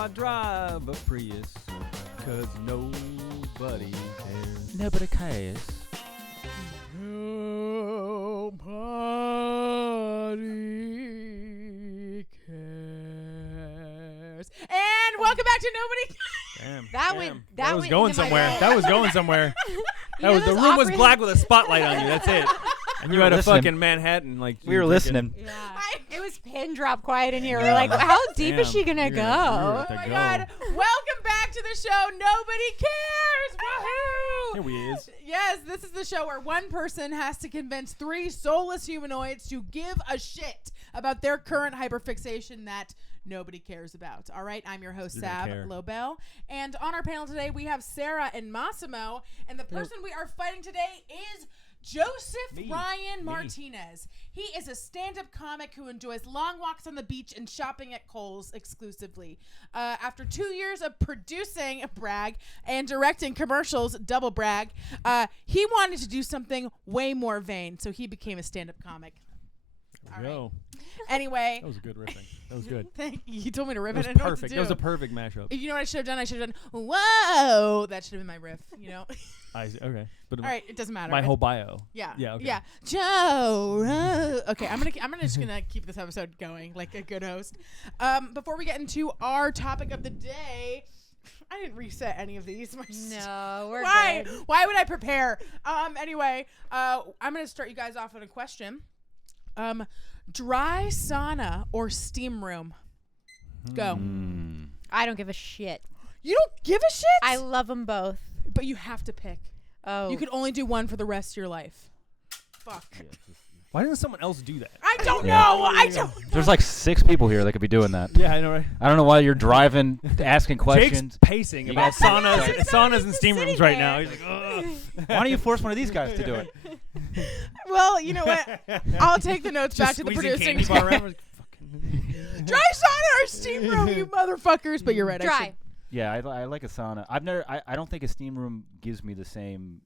I drive a Prius, 'cause nobody cares. Nobody cares. Nobody cares. And welcome back to Nobody Damn. That damn. went- That that was went going into my somewhere. brain. That was going somewhere. know The those room was awkward- black with a spotlight on you. That's it. And you had a listening. fucking Manhattan. Like We were you listening. Yeah. It was pin drop quiet in here. We're like, how deep Damn. is she gonna You're go? gonna- Oh my God. Welcome back to the show. Nobody cares. Woohoo. Here we is. Yes, this is the show where one person has to convince three soulless humanoids to give a shit about their current hyperfixation that nobody cares about. All right, I'm your host, You don't Sav care. Lobel. And on our panel today, we have Serra and Massimo. And the person we are fighting today is Joseph Ryan Martinez. He is a stand-up comic who enjoys long walks on the beach and shopping at Kohl's exclusively. After 2 years of producing, brag, and directing commercials, double brag, he wanted to do something way more vain, so he became a stand-up comic. There we go. Anyway, That was a good riffing. That was good. thank you. You told me to rip That it. was I know what to perfect. do. That was a perfect mashup. You know what I should have done? I should have done, whoa. That should have been my riff, you know? Okay. But All right, it doesn't matter. my whole bio. Yeah. Yeah, okay. Yeah. Joe. Okay, I'm just gonna keep this episode going like a good host. Before we get into our topic of the day, I didn't reset any of these. No, we're Why? good. Why would I prepare? Anyway, I'm gonna start you guys off with a question. Dry sauna or steam room? Go. I don't give a shit. You don't give a shit? I love them both. But you have to pick. Oh, You could only do one for the rest of your life. Fuck. Why didn't someone else do that? I don't Yeah. know. I don't. There's like 6 people here that could be doing that. Yeah, I know, right? I don't know why you're driving, asking questions. Jake's pacing You about got- saunas and steam rooms right now. there. He's like, ugh. Why don't you force one of these guys to do it? Well, you know what? I'll take the notes back to the Squeezing producing. candy bar around. Fucking- Dry sauna or steam room, you motherfuckers. But you're right. I dry. should- Yeah, I like a sauna. I don't think a steam room gives me the same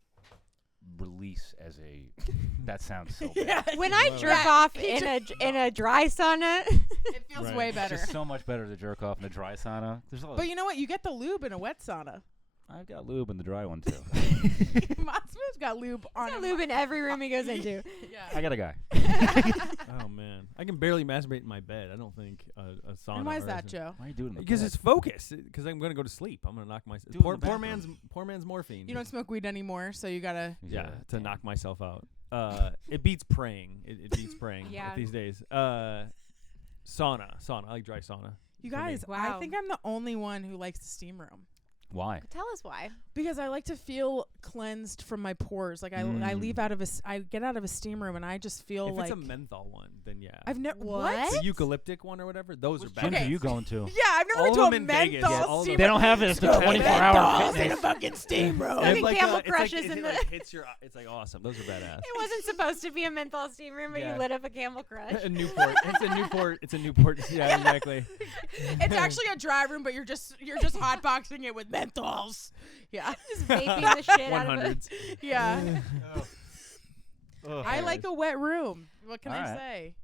release as a. That sounds so bad. Yeah. When I jerk off in a dry sauna, It feels Right. way It's better. just so much better to jerk off in a dry sauna. But you know what? You get the lube in a wet sauna. I've got lube in the dry one too. Massimo's got lube on there's him. lube in every room he goes into. Yeah. I got a guy. Oh man, I can barely masturbate in my bed. I don't think a sauna. And why is or that, a- Joe? Why are you doing it? Because it's focus. Because I'm gonna go to sleep. I'm gonna knock myself. Do it in Poor, the poor bathroom. man's morphine. You don't smoke weed anymore, so you gotta. Yeah, to knock myself out. It beats praying. It beats praying Yeah. these days. Sauna. I like dry sauna. You For me. guys, Wow. I think I'm the only one who likes the steam room. Why? Tell us why. Because I like to feel cleansed from my pores. Like I leave out of I get out of a steam room and I just feel If like it's a menthol one, then yeah. I've never What? The eucalyptic one or whatever. Those are bad. Gyms Okay. are you going to? Yeah, I've never All been to of a them in Vegas. menthol Yeah, all of steam them. They don't have it. It's the 24-hour fitness. fucking steam room. Fucking Camel Crushes it in like the- hits your. It's like awesome. Those are badass. It wasn't supposed to be a menthol steam room, but Yeah. you lit up a Camel Crush. A Newport. It's a Newport. Yeah, exactly. It's actually a dry room, but you're just hotboxing it with menthols. Yeah, Just vaping the shit out of it. 100s. yeah. Ugh. I like a wet room. What can I Alright. say?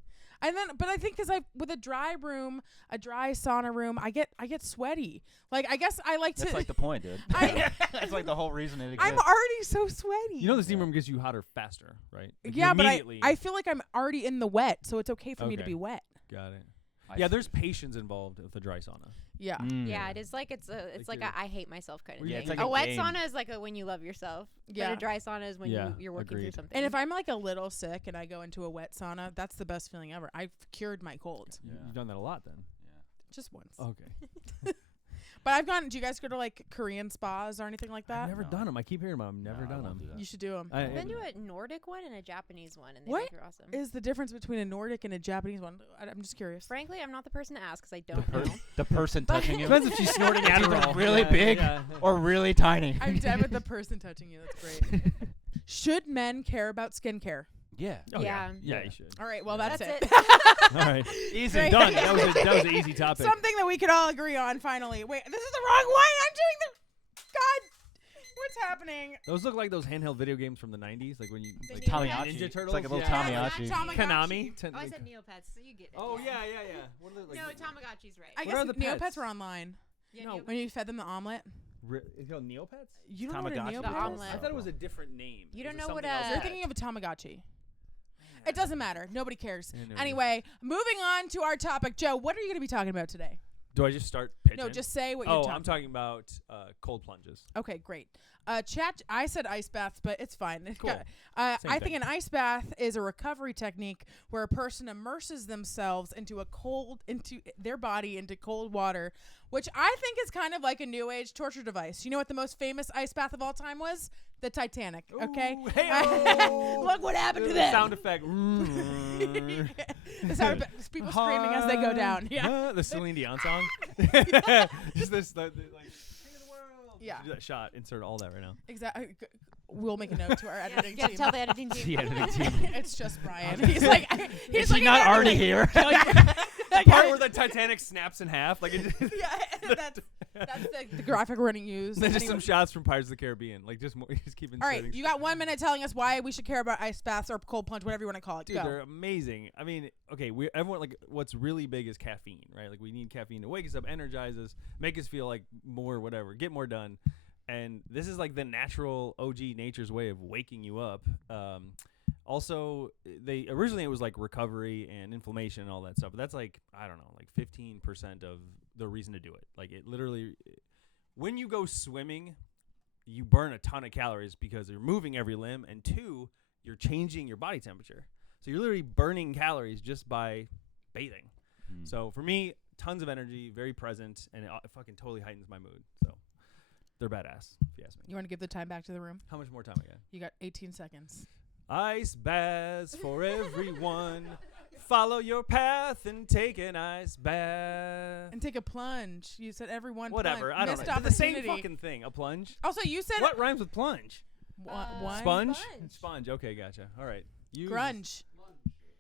And then, but I think because with a dry room, a dry sauna room, I get sweaty. Like I guess I like That's to. like the point, dude. That's like the whole reason it exists. I'm already so sweaty. You know the steam room gets you hotter faster, right? Like yeah, but immediately. I feel like I'm already in the wet, so it's okay for me to Okay. be wet. Got it. I Yeah, see. there's patience involved with the dry sauna. Yeah. Yeah, it is like it's like you're- a I hate myself kind of Yeah, thing. it's like a a wet game. sauna is like a when you love yourself. Yeah. But a dry sauna is when Yeah, you're working through agreed. something. And if I'm like a little sick and I go into a wet sauna, that's the best feeling ever. I've cured my cold You- Yeah. You've done that a lot then. just once. Okay. But I've gone. Do you guys go to like Korean spas or anything like that? I've never No. done them. I keep hearing about them. Never No, I done won't do them. that. You should do them. I've been to a Nordic one and a Japanese one, and they What think they're awesome. Is the difference between a Nordic and a Japanese one? I'm just curious. Frankly, I'm not the person to ask because I The, don't know. the person But- touching you. Depends if she's snorting It's either Adderall. really Yeah, big yeah. or really tiny. I'm dead with the person touching you. That's great. Should men care about skincare? Yeah. Oh, Yeah. Yeah, you should. All right. Well, that's, That's it. it. All right. Easy. Great. Done. That was an easy topic. Something that we could all agree on. Finally. Wait, this is the wrong one. I'm doing the. God, what's happening? Those look like those handheld video games from the 90s, like when you The like Neopets? Ninja It's Turtles. like a little Yeah. Tamagotchi. Konami. Oh, I said Neopets, so you get it. Oh yeah. What are they, like, No, Tamagotchi's right. I What guess are the Neopets pets? were online. No. When you fed them the omelet. Is it called Neopets? You don't know what a Tamagotchi? Neopet The is? omelet. I thought it was a different name. You Is don't it know what something else? You're a- thinking of a Tamagotchi. It doesn't matter. Nobody cares. Yeah, no, Anyway, moving on to our topic. Joe, what are you going to be talking about today? Do I just start pitching? No, just say what you're Oh, talking I'm talking about cold plunges. Okay, great. Chat. I said ice baths, but it's fine. It's Cool. got- I Same think thing. an ice bath is a recovery technique where a person immerses themselves into their body into cold water, which I think is kind of like a new age torture device. You know what the most famous ice bath of all time was? The Titanic. Okay. Ooh, hey-o. Look what happened to The them. sound effect. The sound of people screaming as they go down. Yeah. The Celine Dion song. Just this, like, King of the world. Yeah. Do that shot. Insert all that right now. Exactly. We'll make a note to our editing Yeah, team. tell the editing team. The editing team. It's just Brian. He's like, he's Is like he not already here? The part where the Titanic snaps in half, like it just, Yeah, that's the graphic we're gonna use. then just Anyway. some shots from Pirates of the Caribbean, like just more, just keep All inserting. right, you got 1 minute telling us why we should care about ice baths or cold plunge, whatever you want to call it. Dude, Go. they're amazing. I mean, okay, everyone, like, what's really big is caffeine, right? Like, we need caffeine to wake us up, energize us, make us feel like more, whatever, get more done. And this is like the natural OG nature's way of waking you up. Also, they originally it was like recovery and inflammation and all that stuff, but that's like, I don't know, like 15% of the reason to do it. Like, it literally, when you go swimming, you burn a ton of calories because you're moving every limb, and 2, you're changing your body temperature. So you're literally burning calories just by bathing. So for me, tons of energy, very present, and it fucking totally heightens my mood. So they're badass, if you ask me. You want to give the time back to the room? How much more time I got? You got 18 seconds. Ice baths for everyone. Follow your path and take an ice bath. And take a plunge. You said everyone. Whatever, plunge. I don't Missed know. It's the same opportunity. fucking thing. A plunge. Also, you said What rhymes with plunge? one. Sponge? Sponge. Sponge. Okay, gotcha. All right. You Grunge.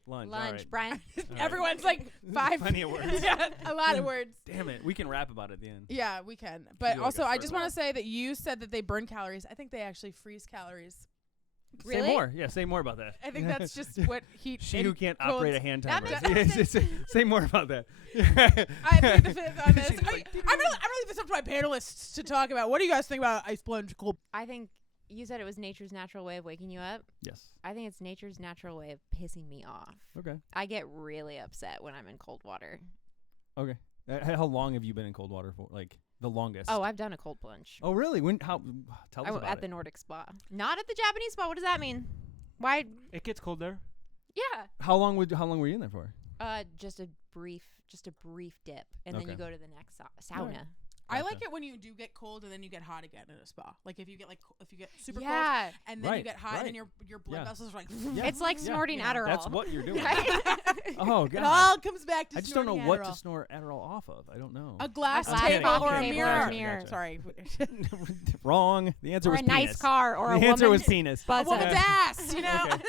Lunge. All Lunch, right. Brian. All right. Everyone's like 5. Plenty of words. Yeah, a lot of words. Damn it. We can rap about it at the end. Yeah, we can. But like also, a I short just want to say that you said that they burn calories. I think they actually freeze calories. Really? Say more. Yeah, say more about that. I think that's just what heat. She and who can't cold- operate a hand That timer. makes more sense. Say more about that. I plead the fifth on this. She's I like, really this up to my panelists to talk about. What do you guys think about ice plunge, cold? I think you said it was nature's natural way of waking you up. Yes. I think it's nature's natural way of pissing me off. Okay. I get really upset when I'm in cold water. Okay. How long have you been in cold water for? Like the longest? Oh, I've done a cold plunge. Oh, really? When? How? Tell us I about went at it. the Nordic spa. Not at the Japanese spa. What does that mean? Why? It gets cold there. Yeah. How long were you in there for? Just a brief dip, and then Okay. you go to the next sauna. I like Gotcha. it when you do get cold and then you get hot again in a spa. Like if you get if you get super cold Yeah. and then you Right, get hot and then right. your blood Yeah. vessels are like. Yeah. It's like Yeah. snorting Yeah. Adderall. That's what you're doing. Right? Oh It god. all comes back to. I just don't know snorting what Adderall. to snort Adderall off of. I don't know. A glass A glass table table, or a table mirror. or a mirror. Sorry. Wrong. The answer or was a nice penis. car, or The a answer was woman's penis. A buzzer. woman's ass. You know. Okay.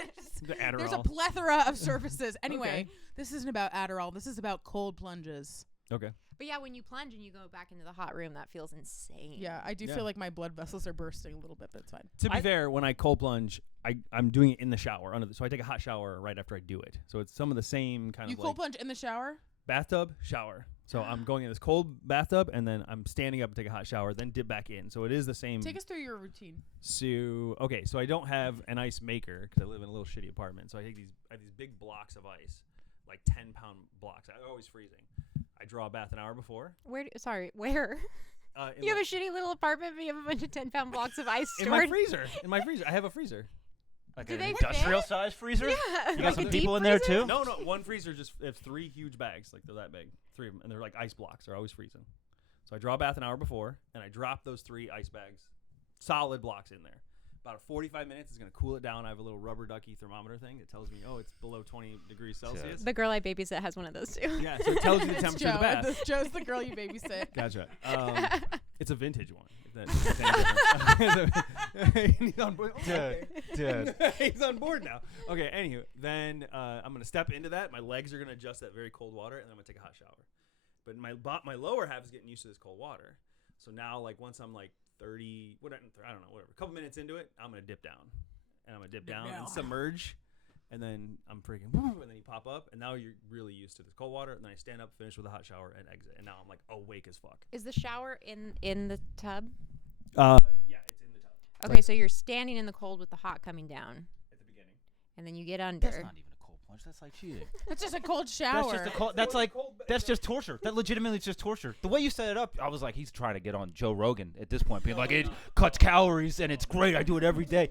The Adderall. There's a plethora of surfaces. Anyway, Okay. this isn't about Adderall. This is about cold plunges. Okay. But yeah, when you plunge and you go back into the hot room, that feels insane. Yeah, I do Yeah. feel like my blood vessels are bursting a little bit, but it's fine. To be fair, when I cold plunge, I'm doing it in the shower. So I take a hot shower right after I do it. So it's some of the same kind You of cold like plunge in the shower? bathtub, shower. So I'm going in this cold bathtub, and then I'm standing up to take a hot shower, then dip back in. So it is the same. Take us through your routine. So okay, so I don't have an ice maker because I live in a little shitty apartment. So I have these big blocks of ice, like 10-pound blocks. I'm always freezing. I draw a bath an hour before. Where? Where? In You have my- a shitty little apartment, but you have a bunch of 10-pound blocks of ice in my stored. freezer. In my freezer, I have a freezer. Like Do an they industrial fit? size freezer? Yeah. You got like some a people deep in there freezer? too? No, one freezer just have 3 huge bags, like they're that big, 3 of them, and they're like ice blocks. They're always freezing. So I draw a bath an hour before, and I drop those 3 ice bags, solid blocks in there. About 45 minutes is going to cool it down. I have a little rubber ducky thermometer thing that tells me, oh, it's below 20 degrees Celsius. The girl I babysit has one of those too. Yeah, so it tells you the It's temperature Joe. of the bath. Joe's the girl you babysit. Gotcha. It's a vintage one. If that makes any difference. He's on board. Dude. He's on board now. Okay, anywho, then I'm going to step into that. My legs are going to adjust that very cold water, and then I'm going to take a hot shower. But my lower half is getting used to this cold water. So now, like, once I'm like 30, I don't know, whatever, a couple minutes into it, I'm going to dip down. And I'm going to dip down and submerge. and then I'm freaking, and then you pop up, and now you're really used to this cold water, and then I stand up, finish with a hot shower, and exit, and now I'm like awake as fuck. Is the shower in the tub? Yeah, it's in the tub. Okay, so you're standing in the cold with the hot coming down, At the beginning. and then you get under. That's not even a cold plunge. That's like cheating. That's just a cold shower. That's just a cold. That's like that's just torture. That legitimately is just torture. The way you set it up, I was like, he's trying to get on Joe Rogan at this point, being like, it cuts calories and it's great. I do it every day.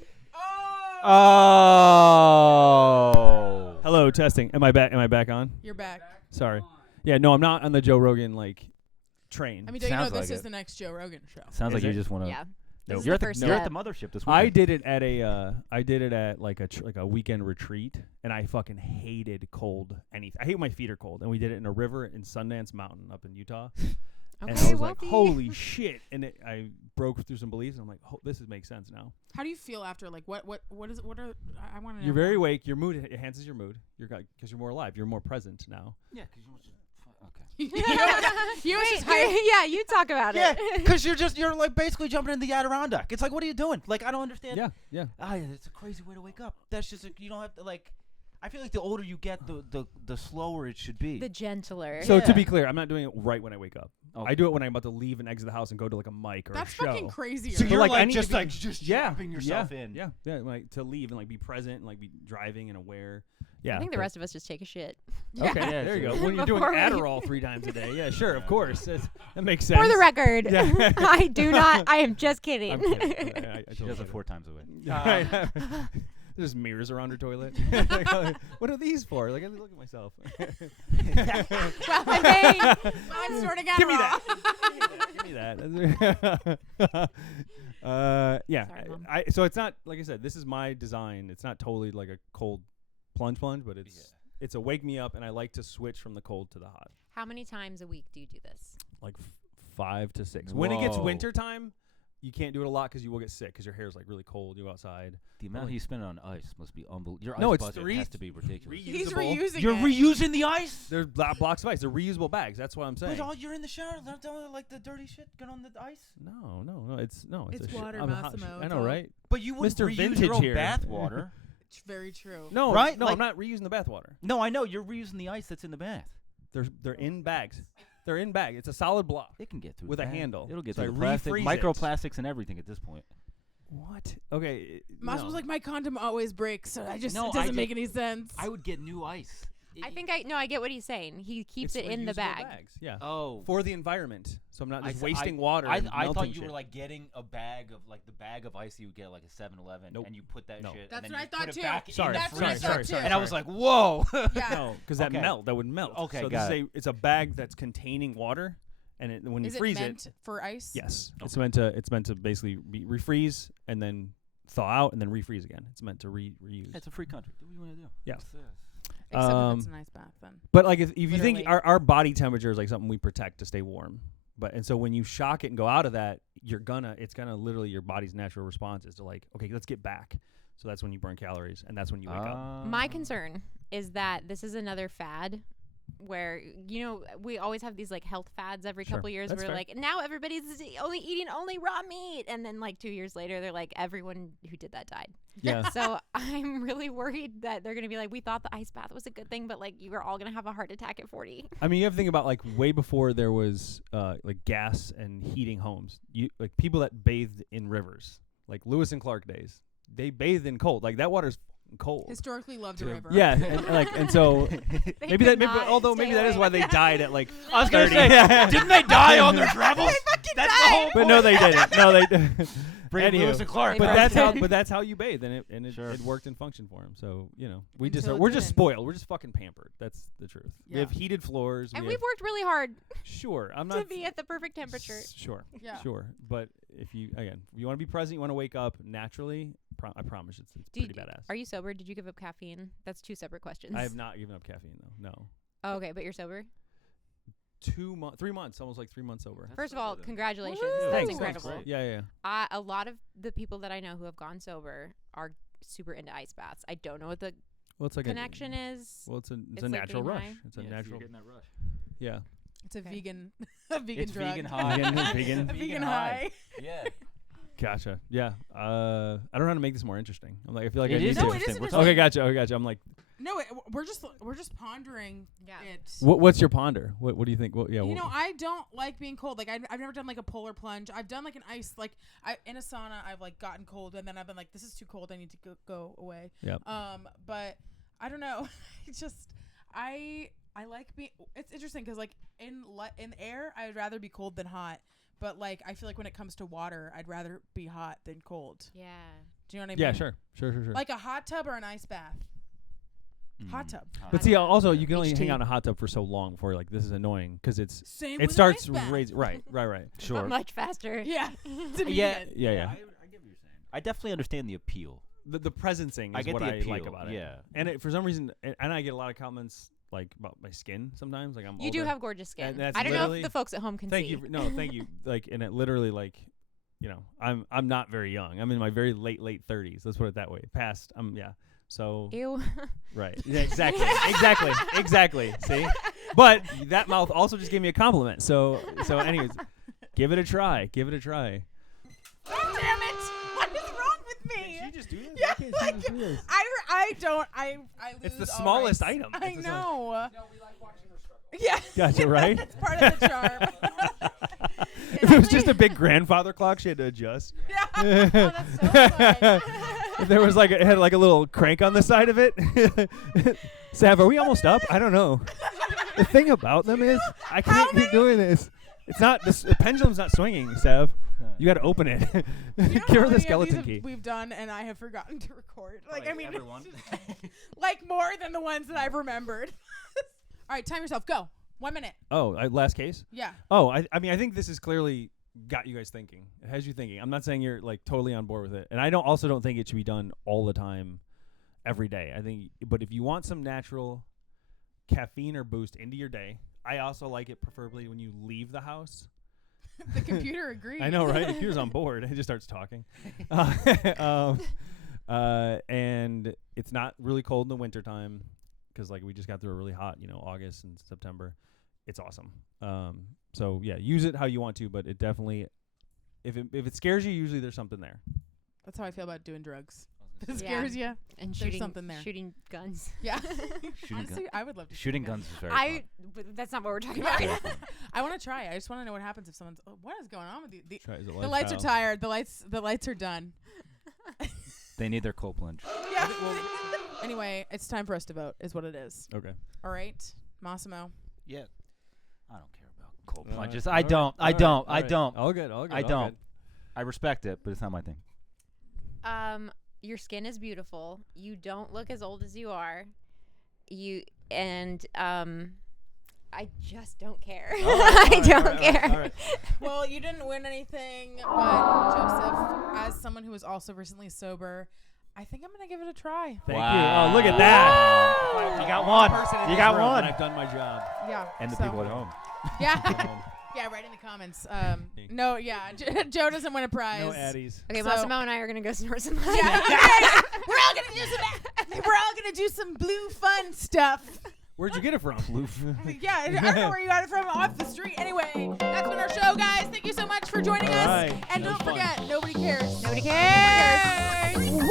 Oh. Hello, testing. Am I back? Am I back on? You're back. Sorry. Yeah, no, I'm not on the Joe Rogan train. I mean, don't you know Sounds this like is it. the next Joe Rogan show? Sounds like Is you it? just want to. Yeah. Nope. This is You're the at first the, you're at step. the mothership this I weekend. did it at a weekend retreat, and I fucking hated cold anything. I hate when my feet are cold, and we did it in a river in Sundance Mountain up in Utah. And I Okay, was like, wealthy. holy shit! And I broke through some beliefs, and I'm like, this makes sense now. How do you feel after? Like, what is it? What are I want to know? You're very awake. Your mood enhances your mood. Because you're more alive. You're more present now. Yeah, because you want to. Okay. You was Wait, just hype. yeah, you talk about Yeah, it. because you're like basically jumping in the Adirondack. It's like, what are you doing? Like, I don't understand. Yeah, yeah. It's a crazy way to wake up. That's just you don't have to like. I feel like the older you get, the slower it should be. The gentler. So to Yeah. be clear, I'm not doing it right when I wake up. Okay. I do it when I'm about to leave and exit the house and go to like a mic or That's a show. fucking crazy. So But, you're like, I like need just to be- like just yeah, dropping yourself yeah, in. Yeah, like to leave and like be present and like be driving and aware. Yeah. I think the but- rest of us just take a shit. Okay, Yeah, there you sure. go. When you're doing Before we- Adderall 3 times a day, yeah, sure, of course, that makes sense. For the record, Yeah. I do not. I am just kidding. I'm kidding. I She totally does get it 4 times a week. Right. There's mirrors around her toilet. What are these for? Like, I look at myself. Well, I'm sort of Give me that. Give me that. Yeah. Sorry, Mom. So it's not, like I said, this is my design. It's not totally like a cold plunge, but it's a wake me up, and I like to switch from the cold to the hot. How many times a week do you do this? Like 5 to 6. When it gets Whoa. winter time, you can't do it a lot because you will get sick because your hair's like really cold. You go outside. The amount you spend on ice must be unbelievable. Your No, ice it's budget has to be ridiculous. He's reusable. reusing You're it. reusing the ice? They're blocks of ice. They're reusable bags. That's what I'm saying. But all you're in the shower, don't like the dirty shit get on the ice. No. It's It's a shit. water, I'm a hot Massimo. shit. I It's know, all- right? But you wouldn't Mr. reuse Vintage your own here. bath water. It's very true. No, Right? No, Like- I'm not reusing the bath water. No, I know you're reusing the ice that's in the bath. They're in bags. They're in bag. It's a solid block. It can get through With the a bag. handle. It'll get So through I the plastic, refreeze it. microplastics, and everything at this point. What? Okay. Massimo's like, my condom always breaks, so No, it I doesn't ju- make any sense. I would get new ice. I think I get what he's saying. He keeps it in the reusable bag. Bags. Yeah. Oh. For the environment, so I'm not just I- wasting water. I and thought melting you shit. were like getting a bag of like the bag of ice you would get at like a 7-Eleven, Nope. and you put that No. shit. That's and then what I you thought put too. it back Sorry, in the That's what I freezer. thought too. And I was like, whoa. Yeah. No, because that Okay. that would melt. Okay, so got this is it's a bag that's containing water, and when Is you freeze it meant for ice? yes, it's meant to basically refreeze and then thaw out and then refreeze again. It's meant to reuse. It's a free country. Do what you want to do. Yeah. What's this? Except if it's a nice bath, then. But like if you think Literally. our body temperature is like something we protect to stay warm, and so when you shock it and go out of that, it's gonna literally your body's natural response is to like, okay, let's get back. So that's when you burn calories, and that's when you wake up. My concern is that this is another fad where, we always have these like health fads every Sure. couple years That's where fair. like now everybody's eating only raw meat, and then like 2 years later they're like everyone who did that died. Yeah. So I'm really worried that they're gonna be like, we thought the ice bath was a good thing, but like you were all gonna have a heart attack at 40. I mean, you have to think about like way before there was like gas and heating homes. Like people that bathed in rivers, like Lewis and Clark days, they bathed in cold. Like that water's cold. Historically loved a river. Yeah, and so They maybe could that not although stay maybe that is away. why they died at like I was gonna 30. say, didn't they die on their travels? That's the whole But no, they didn't. No, they didn't. Bring Anywho. Lewis and Clark. But They that's how you bathe, and it Sure. it worked and functioned for him. So we're Until it just didn't. spoiled. We're just fucking pampered. That's the truth. We Yeah. have heated floors. And we we've have, worked really hard sure. I'm to not be at the perfect temperature. Sure. Yeah. Sure. But if you want to be present, you want to wake up naturally. I promise it's pretty badass. Are you sober? Did you give up caffeine? That's 2 separate questions. I have not given up caffeine though. No. Oh, okay, but you're sober. 3 months, almost like 3 months sober. First of all, congratulations. Woo! That's Thanks. incredible. great. Yeah. A lot of the people that I know who have gone sober are super into ice baths. I don't know what the Well, it's like connection is. Well, it's a It's a like natural getting rush. high. It's a Yeah, so you're natural. getting that rush. Yeah. It's a Okay. vegan, a vegan It's drug. vegan high. Vegan. A vegan high. Yeah. Gotcha. Yeah. I don't know how to make this more interesting. I feel like It I need is to. No, it is interesting. We're interesting. Okay, gotcha. Okay, gotcha. I'm like, No, we're just pondering it. what's your ponder? What do you think? Yeah. You know, I don't like being cold. Like I've never done like a polar plunge. I've done like an ice. Like in a sauna, I've like gotten cold, and then I've been like, this is too cold. I need to go away. Yep. But I don't know. It's just I like being. It's interesting because like in air, I would rather be cold than hot. But like I feel like when it comes to water, I'd rather be hot than cold. Yeah. Do you know what I mean? Yeah, sure. Like a hot tub or an ice bath. Hot tub. But see, also you can only HT. hang out in a hot tub for so long before like this is annoying because Same. it with starts an ice bath. raising. Right. Sure. Much faster. Yeah. Yeah. It's immediate. Yeah. I get what you're saying. I definitely understand the appeal. The presencing I is get what the I like appeal, about it. yeah. And for some reason, and I get a lot of comments like about my skin sometimes. Like I'm. You do older. have gorgeous skin. And that's I don't know literally- if the folks at home can Thank see. you. No, thank you. Like, and it literally like, I'm not very young. I'm in my very late 30s. Let's put it that way. Past. Yeah. So. Ew. Right. Yeah, exactly. See, but that mouth also just gave me a compliment. So anyways, give it a try. God damn it! What is wrong with me? Did you just do this? Yeah, Okay, like, so just do this. I don't. I lose. It's the all smallest rights. item. I It's the know. No, we like watching her struggle. Yeah. Gotcha, right? That's part of the charm. If it was just a big grandfather clock, she had to adjust. Yeah. Oh, that's so fun. If there was like it had like a little crank on the side of it. Sav, are we almost up? I don't know. The thing about them is I can't keep doing this. It's not the pendulum's not swinging, Sav. You got to open it. You know Give how her many the of skeleton these key. we've done, and I have forgotten to record. Like, I mean, everyone. like more than the ones that I've remembered. All right, time yourself. Go. 1 minute. Oh, last case? Yeah. Oh, I mean, I think this has clearly got you guys thinking. It has you thinking. I'm not saying you're like totally on board with it, and I also don't think it should be done all the time, every day. I think, but if you want some natural caffeine or boost into your day, I also like it preferably when you leave the house. The computer agrees. I know, right? The computer's on board. It just starts talking. And it's not really cold in the wintertime because like we just got through a really hot, August and September. It's awesome. So yeah, use it how you want to, but it definitely, if it scares you, usually there's something there. That's how I feel about doing drugs. If it Yeah. scares you. And There's shooting something there. shooting guns. Yeah. Shooting Honestly, I would love to. Shooting shoot a gun. guns is very But that's not what we're talking about. right now. I want to try. I just want to know what happens if someone's. Oh, what is going on with you? Tries a The lights are lifestyle. tired. The lights are done. fun. They need their cold plunge. Yeah. Anyway, it's time for us to vote. Is what it is. Okay. All right, Massimo. Yeah. I don't care about cold All right, plunges. all I right, don't. all I right, don't. all I right. don't. All good. All good. I all don't. good. I respect it, but it's not my thing. Your skin is beautiful. You don't look as old as you are. I just don't care. All right, I all don't right, care. all right. Well, you didn't win anything, but Joseph, as someone who is also recently sober, I think I'm gonna give it a try. Thank Wow. you. Oh, look at that. You got one. Person in You this got room, one. and I've done my job. Yeah. And the so- people at home. Yeah. Yeah. Right in the comments. No. Yeah. Joe doesn't win a prize. No addies. Okay, So- Massimo and I are gonna go snort some. Yeah. Okay. We're all gonna do some. We're all gonna do some blue fun stuff. Where'd you get it from? Yeah, I don't know where you got it from, off the street. Anyway, that's been our show, guys. Thank you so much for joining us. All right. And That was don't fun. forget, nobody cares. Nobody cares. Woo!